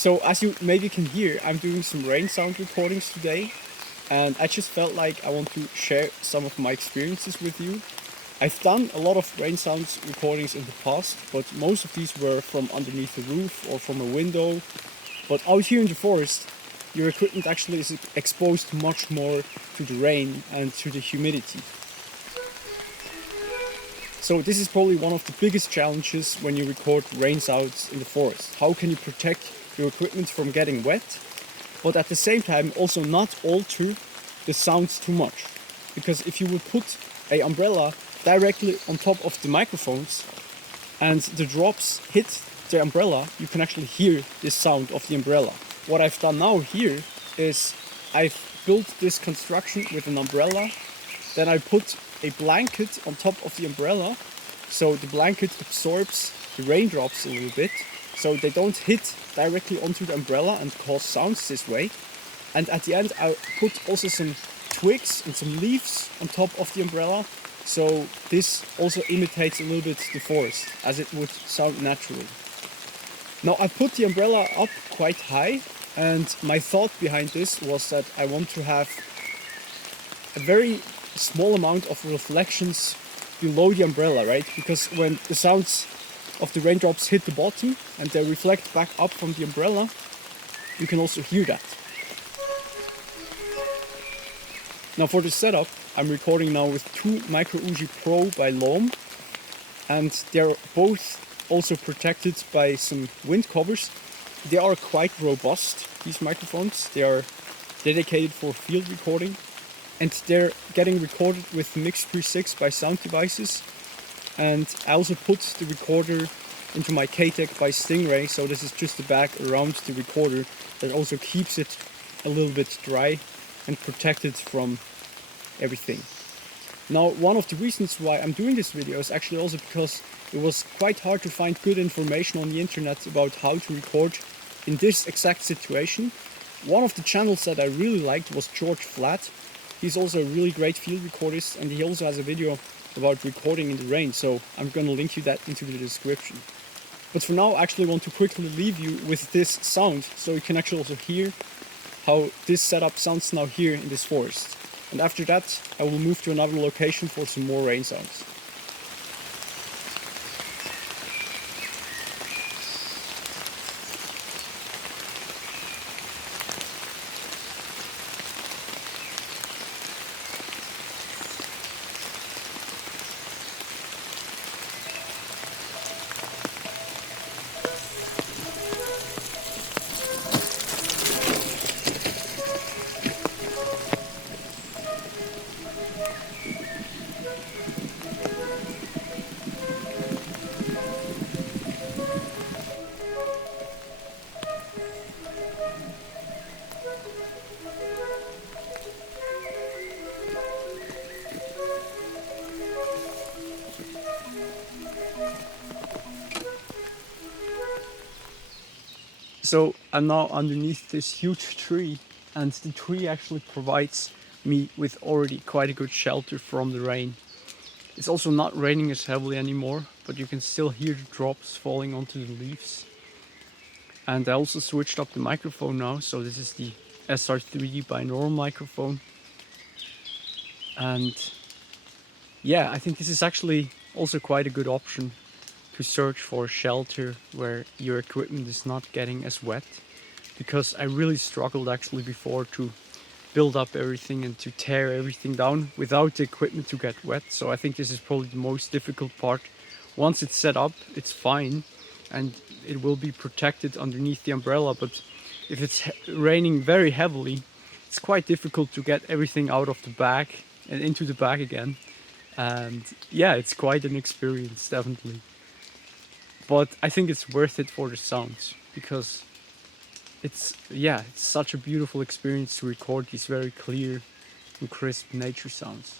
So as you maybe can hear, I'm doing some rain sound recordings today, and I just felt like I want to share some of my experiences with you. I've done a lot of rain sounds recordings in the past, but most of these were from underneath a roof or from a window. But out here in the forest, your equipment actually is exposed much more to the rain and to the humidity. So this is probably one of the biggest challenges when you record rain sounds in the forest. How can you protect your equipment from getting wet, but at the same time also not alter the sounds too much? Because if you would put an umbrella directly on top of the microphones and the drops hit the umbrella, you can actually hear the sound of the umbrella. What I've done now here is I've built this construction with an umbrella, then I put a blanket on top of the umbrella, so the blanket absorbs the raindrops a little bit, so they don't hit directly onto the umbrella and cause sounds this way. And at the end I put also some twigs and some leaves on top of the umbrella, so this also imitates a little bit the forest, as it would sound naturally. Now I put the umbrella up quite high, and my thought behind this was that I want to have a very small amount of reflections below the umbrella, right? Because when the sounds of the raindrops hit the bottom and they reflect back up from the umbrella, you can also hear that. Now for the setup, I'm recording now with two Micro Uji Pro by Loam, and they're both also protected by some wind covers. They are quite robust, these microphones. They are dedicated for field recording, and they're getting recorded with Mix 3.6 by Sound Devices. And I also put the recorder into my K-Tech by Stingray, so this is just the bag around the recorder that also keeps it a little bit dry and protected from everything. Now, one of the reasons why I'm doing this video is actually also because it was quite hard to find good information on the internet about how to record in this exact situation. One of the channels that I really liked was George Vlad. He's also a really great field recordist, and he also has a video about recording in the rain, so I'm gonna link you that into the description. But for now, I actually want to quickly leave you with this sound, so you can actually also hear how this setup sounds now here in this forest. And after that, I will move to another location for some more rain sounds. So I'm now underneath this huge tree, and the tree actually provides me with already quite a good shelter from the rain. It's also not raining as heavily anymore, but you can still hear the drops falling onto the leaves. And I also switched up the microphone now, so this is the SR3 binaural microphone. And yeah, I think this is actually also quite a good option to search for shelter where your equipment is not getting as wet, because I really struggled actually before to build up everything and to tear everything down without the equipment to get wet. So I think this is probably the most difficult part. Once it's set up, it's fine and it will be protected underneath the umbrella, but if it's raining very heavily, it's quite difficult to get everything out of the bag and into the bag again. And yeah, it's quite an experience, definitely. But I think it's worth it for the sounds, because it's such a beautiful experience to record these very clear and crisp nature sounds.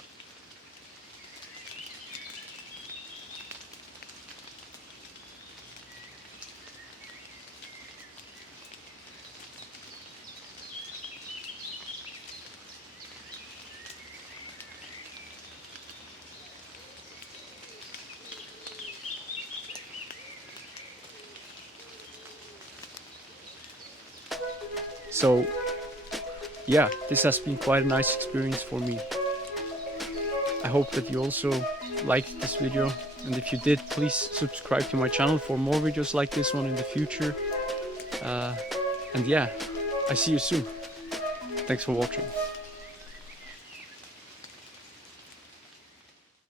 So yeah, this has been quite a nice experience for me. I hope that you also liked this video, and if you did, please subscribe to my channel for more videos like this one in the future. And yeah, I see you soon. Thanks for watching.